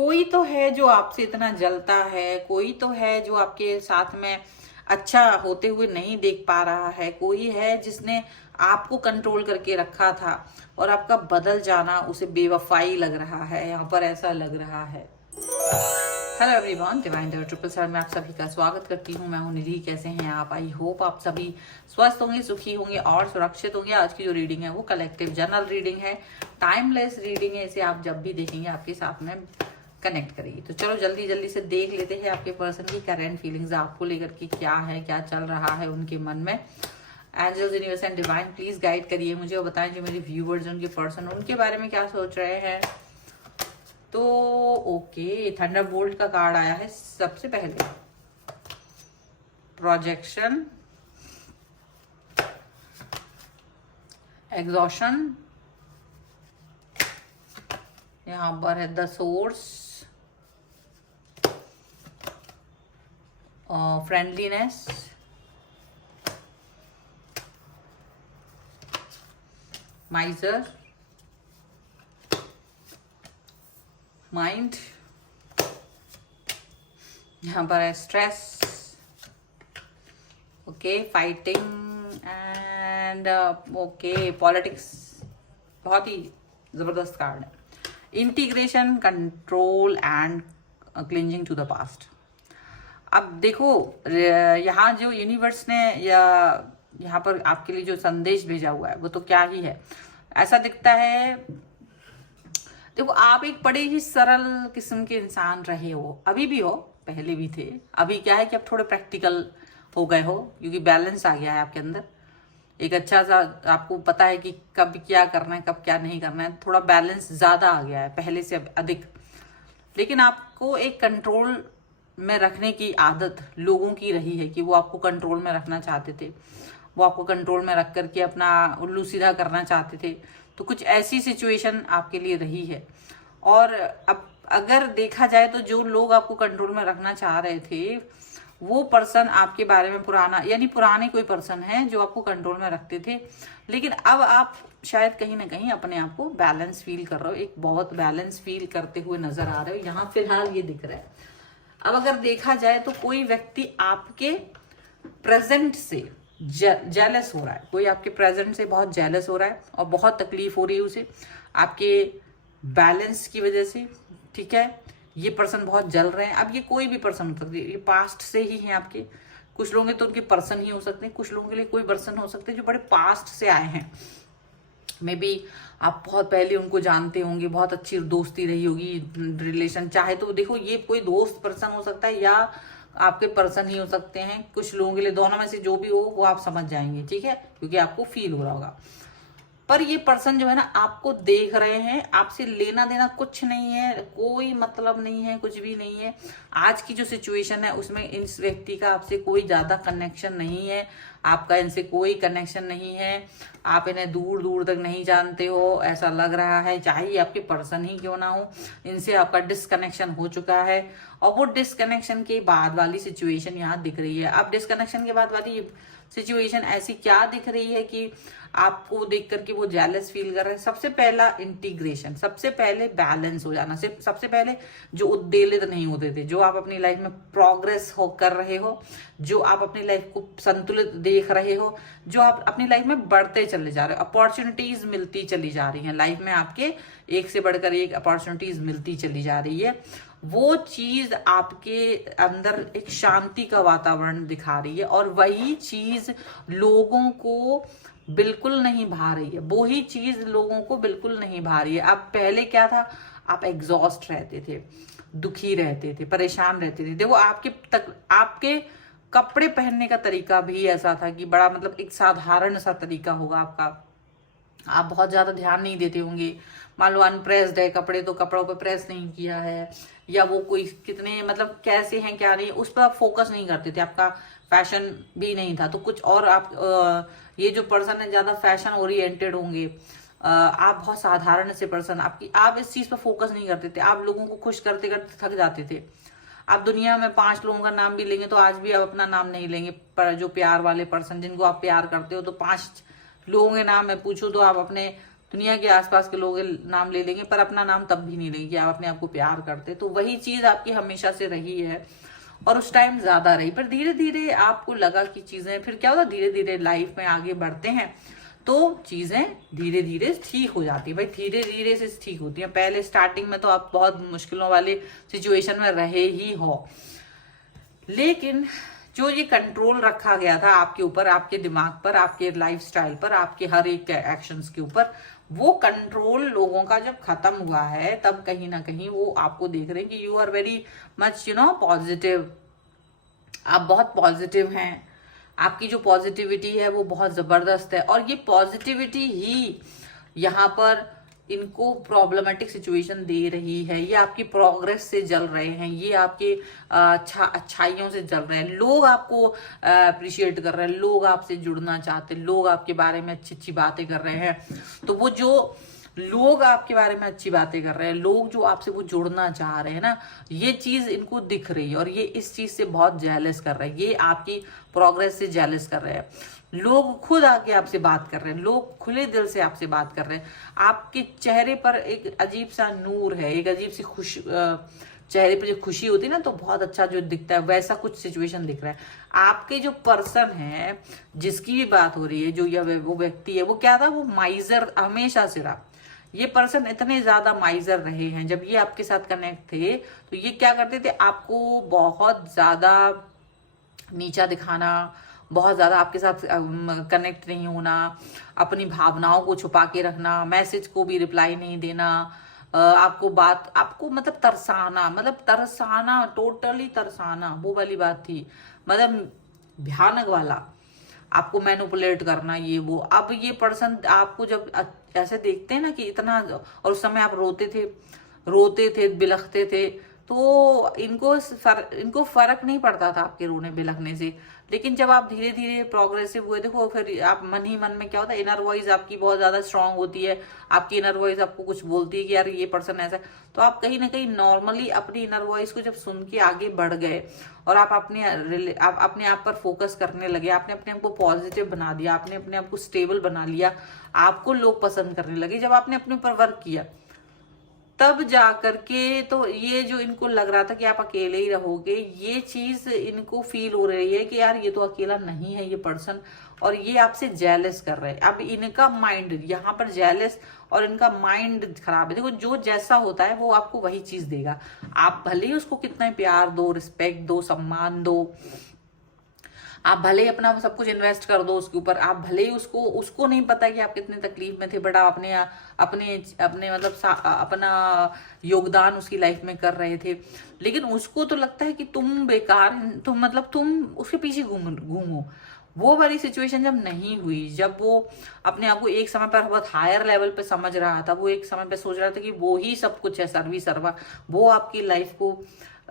कोई तो है जो आपसे इतना जलता है, कोई तो है जो आपके साथ में अच्छा होते हुए नहीं देख पा रहा है, कोई है जिसने आपको कंट्रोल करके रखा था और आपका बदल जाना उसे बेवफाई लग रहा है। यहाँ पर ऐसा लग रहा है। हेलो एवरीवन, डिवाइन डायर 777 में आप सभी का स्वागत करती हूँ। मैं हूँ निधि। कैसे हैं आप? आई होप आप सभी स्वस्थ होंगे, सुखी होंगे और सुरक्षित होंगे। आज की जो रीडिंग है वो कलेक्टिव जनरल रीडिंग है, टाइमलेस रीडिंग है। इसे आप जब भी देखेंगे आपके साथ में कनेक्ट करेगी। तो चलो जल्दी जल्दी से देख लेते हैं आपके पर्सन की करंट फीलिंग्स आपको लेकर के क्या है, क्या चल रहा है उनके मन में। Angels, universe and divine please guide करिए मुझे और बताएं जो मेरे व्यूवर्स उनके पर्सन उनके बारे में क्या सोच रहे हैं। तो ओके, थंडरबोल्ट का कार्ड आया है सबसे पहले। प्रोजेक्शन, एग्जॉशन, यहां पर है the source, friendliness, miser, mind, यहाँ पर है stress, okay, fighting and okay politics. बहुत ही जबरदस्त कार्ड है। Integration, control and cleansing to the past. अब देखो यहाँ जो यूनिवर्स ने या यहाँ पर आपके लिए जो संदेश भेजा हुआ है वो तो क्या ही है। ऐसा दिखता है, देखो आप एक बड़े ही सरल किस्म के इंसान रहे हो, अभी भी हो, पहले भी थे। अभी क्या है कि अब थोड़े प्रैक्टिकल हो गए हो क्योंकि बैलेंस आ गया है आपके अंदर। एक अच्छा सा आपको पता है कि कब क्या करना है, कब क्या नहीं करना है। थोड़ा बैलेंस ज्यादा आ गया है पहले से अधिक। लेकिन आपको एक कंट्रोल में रखने की आदत लोगों की रही है कि वो आपको कंट्रोल में रखना चाहते थे, वो आपको कंट्रोल में रख करके अपना उल्लू सीधा करना चाहते थे। तो कुछ ऐसी सिचुएशन आपके लिए रही है। और अब अगर देखा जाए तो जो लोग आपको कंट्रोल में रखना चाह रहे थे वो पर्सन आपके बारे में पुराना, यानी पुराने कोई पर्सन है जो आपको कंट्रोल में रखते थे। लेकिन अब आप शायद कहीं ना कहीं अपने आप को बैलेंस फील कर रहे हो, एक बहुत बैलेंस फील करते हुए नजर आ रहे हो। यहाँ फिलहाल ये दिख रहा है। अब अगर देखा जाए तो कोई व्यक्ति आपके प्रेजेंट से जेलस हो रहा है, कोई आपके प्रेजेंट से बहुत जेलस हो रहा है और बहुत तकलीफ हो रही है उसे आपके बैलेंस की वजह से। ठीक है, ये पर्सन बहुत जल रहे हैं। अब ये कोई भी पर्सन हो सकता है, ये पास्ट से ही है आपके। कुछ लोग तो उनके पर्सन ही हो सकते हैं, कुछ लोगों के लिए कोई पर्सन हो सकते हैं जो बड़े पास्ट से आए हैं। मे बी आप बहुत पहले उनको जानते होंगे, बहुत अच्छी दोस्ती रही होगी, रिलेशन। चाहे तो देखो ये कोई दोस्त पर्सन हो सकता है या आपके पर्सन ही हो सकते हैं। कुछ लोगों के लिए दोनों में से जो भी हो वो आप समझ जाएंगे, ठीक है, क्योंकि आपको फील हो रहा होगा। पर ये पर्सन जो है ना आपको देख रहे हैं, आपसे लेना देना कुछ नहीं है, कोई मतलब नहीं है, कुछ भी नहीं है। आज की जो सिचुएशन है उसमें इस व्यक्ति का आपसे कोई ज्यादा कनेक्शन नहीं है, आपका इनसे कोई कनेक्शन नहीं है। आप इन्हें दूर दूर तक नहीं जानते हो, ऐसा लग रहा है। चाहे ये आपके पर्सन ही क्यों ना हो, इनसे आपका डिसकनेक्शन हो चुका है। और वो डिसकनेक्शन के बाद वाली सिचुएशन यहाँ दिख रही है। अब डिसकनेक्शन के बाद वाली सिचुएशन ऐसी क्या दिख रही है कि आपको देख करके वो जेलस फील कर रहे हैं। सबसे पहला इंटीग्रेशन, सबसे पहले बैलेंस हो जाना। सिर्फ सबसे पहले जो उद्वेलित नहीं होते थे, जो आप अपनी लाइफ में प्रोग्रेस हो कर रहे हो, जो आप अपनी लाइफ को संतुलित देख रहे हो, जो आप अपनी लाइफ में बढ़ते चले जा रहे हो, अपॉर्चुनिटीज मिलती चली जा रही हैं लाइफ में आपके, एक से बढ़कर एक अपॉर्चुनिटीज मिलती चली जा रही है। वो चीज आपके अंदर एक शांति का वातावरण दिखा रही है और वही चीज लोगों को बिल्कुल नहीं भा रही है। वो ही चीज लोगों को बिल्कुल नहीं भा रही है। अब पहले क्या था, आप एग्जॉस्ट रहते थे, दुखी रहते थे, परेशान रहते थे। देखो आपके कपड़े पहनने का तरीका भी ऐसा था कि बड़ा मतलब एक साधारण सा तरीका होगा आपका। आप बहुत ज्यादा ध्यान नहीं देते होंगे। मान लो अनप्रेस्ड है कपड़े, तो कपड़ों पे प्रेस नहीं किया है, या वो कोई कितने मतलब कैसे हैं क्या नहीं, उस पर आप फोकस नहीं करते थे। आपका फैशन भी नहीं था तो कुछ और। आप ये जो पर्सन है ज्यादा फैशन ओरिएंटेड होंगे। आप बहुत साधारण से पर्सन, आप इस चीज पर फोकस नहीं करते थे। आप लोगों को खुश करते करते थक जाते थे। आप दुनिया में 5 लोगों का नाम भी लेंगे तो आज भी आप अपना नाम नहीं लेंगे। पर जो प्यार वाले पर्सन जिनको आप प्यार करते हो, तो 5 लोगों के नाम में पूछो तो आप अपने दुनिया के आसपास के लोग नाम ले लेंगे, पर अपना नाम तब भी नहीं लेंगे कि आप अपने आप को प्यार करते। तो वही चीज आपकी हमेशा से रही है और उस टाइम ज्यादा रही, पर धीरे धीरे आपको लगा कि चीजें, फिर क्या होता, धीरे धीरे लाइफ में आगे बढ़ते हैं तो चीजें धीरे धीरे ठीक हो जाती है। भाई धीरे धीरे से ठीक होती है। पहले स्टार्टिंग में तो आप बहुत मुश्किलों वाले सिचुएशन में रहे ही हो, लेकिन जो ये कंट्रोल रखा गया था आपके ऊपर, आपके दिमाग पर, आपके लाइफस्टाइल पर, आपके हर एक एक्शंस के ऊपर, वो कंट्रोल लोगों का जब खत्म हुआ है तब कहीं ना कहीं वो आपको देख रहे हैं कि you are very much positive. आप बहुत पॉजिटिव हैं, आपकी जो पॉजिटिविटी है वो बहुत जबरदस्त है। और ये पॉजिटिविटी ही यहाँ पर इनको प्रॉब्लमेटिक सिचुएशन दे रही है। ये आपकी प्रोग्रेस से जल रहे हैं, ये आपके अच्छाइयों से जल रहे हैं। लोग आपको अप्रिशिएट कर रहे हैं, लोग आपसे जुड़ना चाहते हैं, लोग आपके बारे में अच्छी अच्छी बातें कर रहे हैं। तो वो जो लोग आपके बारे में अच्छी बातें कर रहे हैं, लोग जो आपसे वो जुड़ना चाह रहे हैं ना, ये चीज इनको दिख रही है और ये इस चीज से बहुत जेलस कर रहे हैं। ये आपकी प्रोग्रेस से जेलस कर रहे हैं। लोग खुद आके आपसे बात कर रहे हैं, लोग खुले दिल से आपसे बात कर रहे हैं। आपके चेहरे पर एक अजीब सा नूर है, एक अजीब सी चेहरे पे जो खुशी होती है ना, तो बहुत अच्छा जो दिखता है, वैसा कुछ सिचुएशन दिख रहा है। आपके जो पर्सन है जिसकी भी बात हो रही है, जो या वो व्यक्ति है, वो क्या था, वो माइजर हमेशा से रहा। ये पर्सन इतने ज्यादा माइजर रहे हैं, जब ये आपके साथ कनेक्ट थे तो ये क्या करते थे, आपको बहुत ज्यादा नीचा दिखाना, बहुत ज्यादा आपके साथ कनेक्ट नहीं होना, अपनी भावनाओं को छुपा के रखना, मैसेज को भी रिप्लाई नहीं देना, आपको मतलब तरसाना, टोटली तरसाना, वो वाली बात थी, मतलब भयानक वाला, आपको मैनिपुलेट करना, ये वो। अब ये पर्सन आपको जब ऐसे देखते हैं ना कि इतना, और उस समय आप रोते थे, बिलखते थे, तो इनको फर्क नहीं पड़ता था आपके रोने बिलखने से। लेकिन जब आप धीरे धीरे प्रोग्रेसिव हुए, देखो फिर आप मन ही मन में क्या होता है, इनर वॉइस आपकी बहुत ज्यादा स्ट्रांग होती है। आपकी इनर वॉइस आपको कुछ बोलती है कि यार ये पर्सन ऐसा है, तो आप कहीं ना कहीं नॉर्मली अपनी इनर वॉइस को जब सुन के आगे बढ़ गए और आप अपने आप पर फोकस करने लगे, आपने अपने आप को पॉजिटिव बना दिया, आपने अपने आप को स्टेबल बना लिया, आपको लोग पसंद करने लगे। जब आपने अपने ऊपर वर्क किया तब जा करके, तो ये जो इनको लग रहा था कि आप अकेले ही रहोगे, ये चीज इनको फील हो रही है कि यार ये तो अकेला नहीं है ये पर्सन, और ये आपसे जेलस कर रहे हैं। अब इनका माइंड यहाँ पर जेलस और इनका माइंड खराब है। देखो जो जैसा होता है वो आपको वही चीज देगा। आप भले ही उसको कितना प्यार दो, रिस्पेक्ट दो, सम्मान दो, आप भले ही अपना सब कुछ इन्वेस्ट कर दो उसके ऊपर, आप भले ही उसको नहीं पता कि आप कितने तकलीफ में थे, बट आप अपने अपने मतलब अपना योगदान उसकी लाइफ में कर रहे थे। लेकिन उसको तो लगता है कि तुम बेकार, तुम उसके पीछे घूमो। वो वाली सिचुएशन जब नहीं हुई, जब वो अपने आप को एक समय पर बहुत हायर लेवल पे समझ रहा था, वो एक समय पे सोच रहा था कि वो ही सब कुछ है, सर्वी सर्वा, वो आपकी लाइफ को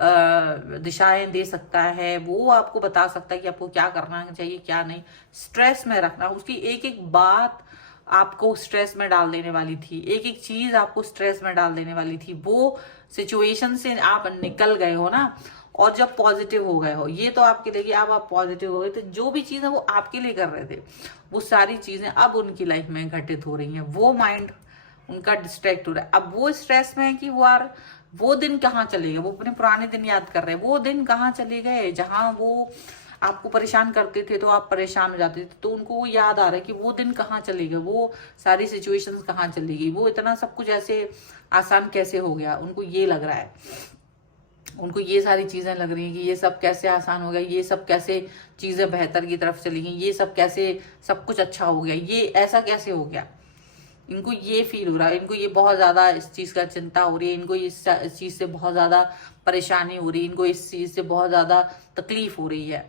दिशाएं दे सकता है, वो आपको बता सकता है कि आपको क्या करना चाहिए क्या नहीं। स्ट्रेस में रखना, उसकी एक एक बात आपको स्ट्रेस में डाल देने वाली थी, एक एक चीज आपको स्ट्रेस में डाल देने वाली थी। वो सिचुएशन से आप निकल गए हो ना, और जब पॉजिटिव हो गए हो, ये तो आपके लिए कि अब आप पॉजिटिव हो गए, तो जो भी चीज है वो आपके लिए कर रहे थे, वो सारी चीजें अब उनकी लाइफ में घटित हो रही हैं। वो माइंड उनका डिस्ट्रैक्ट हो रहा है। अब वो स्ट्रेस में है कि वो दिन कहाँ चले गए, वो अपने पुराने दिन याद कर रहे हैं। वो दिन कहाँ चले गए जहां वो आपको परेशान करते थे तो आप परेशान हो जाते थे, तो उनको वो याद आ रहा है कि वो दिन कहाँ चले गए, वो सारी सिचुएशंस कहाँ चली गई, वो इतना सब कुछ ऐसे आसान कैसे हो गया। उनको ये लग रहा है, उनको ये सारी चीजें लग रही हैं कि ये सब कैसे आसान हो गया, ये सब कैसे चीजें बेहतर की तरफ चली गई, ये सब कैसे सब कुछ अच्छा हो गया, ये ऐसा कैसे हो गया। इनको ये फील हो रहा है, इनको ये बहुत ज्यादा इस चीज का चिंता हो रही है, इनको इस चीज से बहुत ज्यादा परेशानी हो रही है, इनको इस चीज से बहुत ज्यादा तकलीफ हो रही है,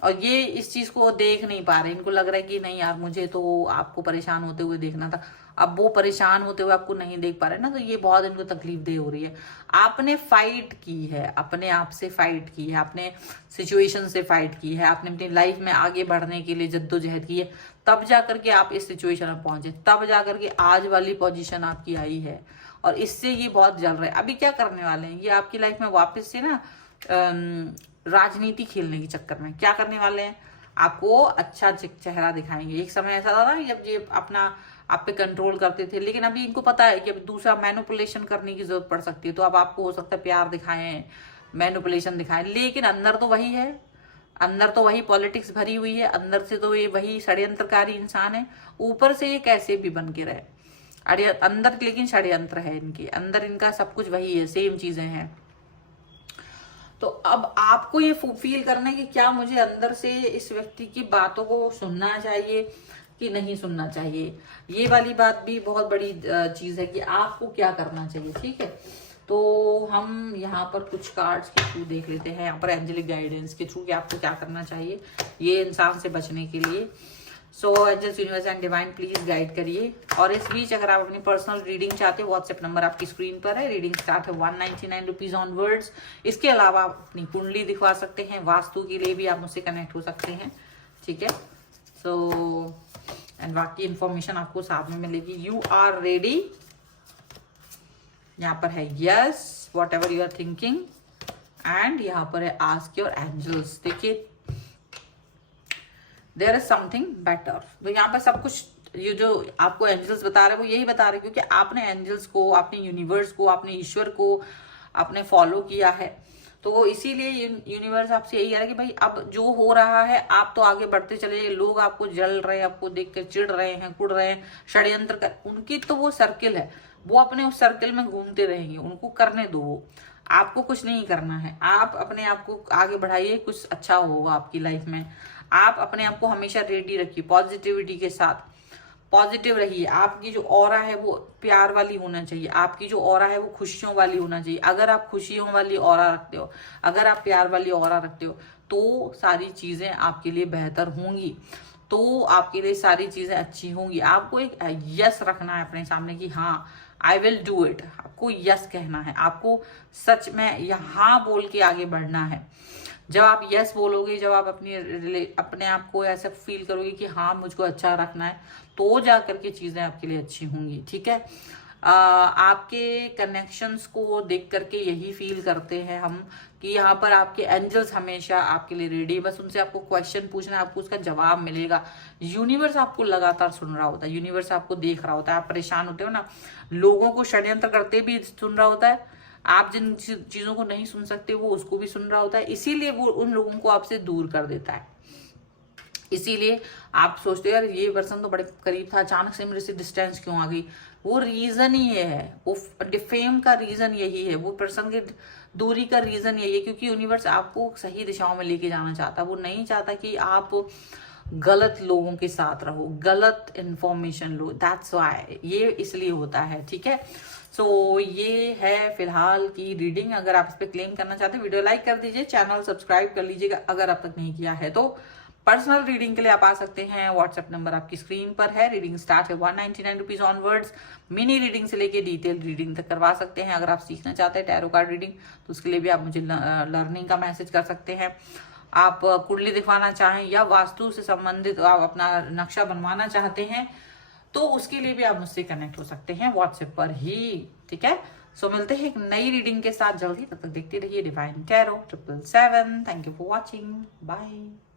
और ये इस चीज को देख नहीं पा रहे। इनको लग रहा है कि नहीं यार, मुझे तो आपको परेशान होते हुए देखना था, अब वो परेशान होते हुए आपको नहीं देख पा रहे ना, तो ये बहुत इनको तकलीफ दे हो रही है। आपने फाइट की है, अपने आप से फाइट की है, आपने सिचुएशन से फाइट की है, आपने अपनी लाइफ में आगे बढ़ने के लिए जद्दोजहद की है, तब जा करके आप इस सिचुएशन में पहुंचे, तब जा करके आज वाली पोजीशन आपकी आई है, और इससे ये बहुत जल रहा है। अभी क्या करने वाले हैं, ये आपकी लाइफ में वापस से ना राजनीति खेलने के चक्कर में क्या करने वाले हैं, आपको अच्छा चेहरा दिखाएंगे। एक समय ऐसा था ना जब ये अपना आप पे कंट्रोल करते थे, लेकिन अभी इनको पता है कि अब दूसरा मैनिपुलेशन करने की जरूरत पड़ सकती है, तो अब आपको हो सकता है प्यार दिखाएं, मैनिपुलेशन दिखाएं, लेकिन अंदर तो वही है, अंदर तो वही पॉलिटिक्स भरी हुई है, अंदर से तो ये वही षड्यंत्रकारी इंसान है, ऊपर से ये कैसे भी बन के रहे, अरे अंदर लेकिन षड्यंत्र है इनके अंदर, इनका सब कुछ वही है, सेम चीजें हैं। तो अब आपको ये फील करना है कि क्या मुझे अंदर से इस व्यक्ति की बातों को सुनना चाहिए कि नहीं सुनना चाहिए। ये वाली बात भी बहुत बड़ी चीज है कि आपको क्या करना चाहिए। ठीक है, तो हम यहाँ पर कुछ कार्ड्स के थ्रू देख लेते हैं, यहाँ पर एंजेलिक गाइडेंस के थ्रू कि आपको क्या करना चाहिए ये इंसान से बचने के लिए। So angels, universe and divine please guide करिए। और इस बीच अगर आप अपनी पर्सनल रीडिंग चाहते हो, व्हाट्सएप नंबर आपकी स्क्रीन पर है, रीडिंग स्टार्ट है 199 रुपीज ऑनवर्ड्स। इसके अलावा आप अपनी कुंडली दिखवा सकते हैं, वास्तु के लिए भी आप मुझसे कनेक्ट हो सकते हैं। ठीक है, सो एंड बाकी इंफॉर्मेशन आपको साथ में मिलेगी। यू आर रेडी, यहाँ पर है yes whatever you are thinking, and यहाँ पर है आस्क योर एंजल्स। देखिए देयर इज समथिंग बेटर, तो यहाँ पर सब कुछ ये जो आपको एंजल्स बता रहे हैं वो यही बता रहे हैं, क्योंकि आपने एंजल्स को, आपने यूनिवर्स को, आपने ईश्वर को आपने फॉलो किया है, तो इसीलिए यूनिवर्स आपसे यही कह रहा है कि भाई अब जो हो रहा है आप तो आगे बढ़ते चले जाइए। लोग आपको जल रहे हैं, आपको देख कर चिढ़ रहे हैं, कुड़ रहे हैं, षड्यंत्र कर, उनकी तो वो सर्किल है, वो अपने उस सर्किल में घूमते रहेंगे, उनको करने दो, वो आपको कुछ नहीं करना है। आप अपने आप को आगे बढ़ाइए, कुछ अच्छा होगा आपकी लाइफ में। आप अपने आप को हमेशा रेडी रखिए, पॉजिटिविटी के साथ पॉजिटिव रहिए। आपकी जो ऑरा है वो प्यार वाली होना चाहिए, आपकी जो ऑरा है वो खुशियों वाली होना चाहिए। अगर आप खुशियों वाली ऑरा रखते हो, अगर आप प्यार वाली ऑरा रखते हो, तो सारी चीजें आपके लिए बेहतर होंगी, तो आपके लिए सारी चीजें अच्छी होंगी। आपको एक यस रखना है अपने सामने कि हाँ आई विल डू इट, आपको यस कहना है, आपको सच में यहाँ बोल के आगे बढ़ना है। जब आप यस बोलोगे, जब आप अपने आप को ऐसा फील करोगे कि हाँ मुझको अच्छा रखना है, तो जा करके चीजें आपके लिए अच्छी होंगी। ठीक है, आपके कनेक्शंस को देख करके यही फील करते हैं हम कि यहाँ पर आपके एंजल्स हमेशा आपके लिए रेडी, बस उनसे आपको क्वेश्चन पूछना है, आपको उसका जवाब मिलेगा। यूनिवर्स आपको लगातार सुन रहा होता है, यूनिवर्स आपको देख रहा होता है। आप परेशान होते हो ना, लोगों को षड्यंत्र करते भी सुन रहा होता है, आप जिन चीजों को नहीं सुन सकते वो उसको भी सुन रहा होता है, इसीलिए वो उन लोगों को आपसे दूर कर देता है। इसीलिए आप सोचते हो यार ये पर्सन तो बड़े करीब था, अचानक से मेरे से डिस्टेंस क्यों आ गई, वो रीजन ही ये है, वो डिफेम का रीजन यही है, वो पर्सन की दूरी का रीजन यही है, क्योंकि यूनिवर्स आपको सही दिशाओं में लेके जाना चाहता है। वो नहीं चाहता कि आप गलत लोगों के साथ रहो, गलत इंफॉर्मेशन लो, दैट्स व्हाई ये इसलिए होता है। ठीक है, सो ये है फिलहाल की रीडिंग। अगर आप इस पर क्लेम करना चाहते हैं, वीडियो लाइक कर दीजिए, चैनल सब्सक्राइब कर लीजिएगा अगर अब तक नहीं किया है तो। पर्सनल रीडिंग के लिए आप आ सकते हैं, व्हाट्सएप नंबर आपकी स्क्रीन पर है। रीडिंग स्टार्ट है 199 रुपीज ऑनवर्ड्स। मिनी रीडिंग से लेके डिटेल रीडिंग तक करवा सकते हैं। अगर आप सीखना चाहते हैं टैरो कार्ड रीडिंग, तो उसके लिए भी आप मुझे लर्निंग का मैसेज कर सकते हैं। आप कुंडली दिखवाना चाहें या वास्तु से संबंधित आप अपना नक्शा बनवाना चाहते हैं, तो उसके लिए भी आप मुझसे कनेक्ट हो सकते हैं व्हाट्सएप पर ही। ठीक है, सो मिलते हैं एक नई रीडिंग के साथ जल्दी, तब तक देखते रहिए divine tarot 777। Thank you for watching, bye.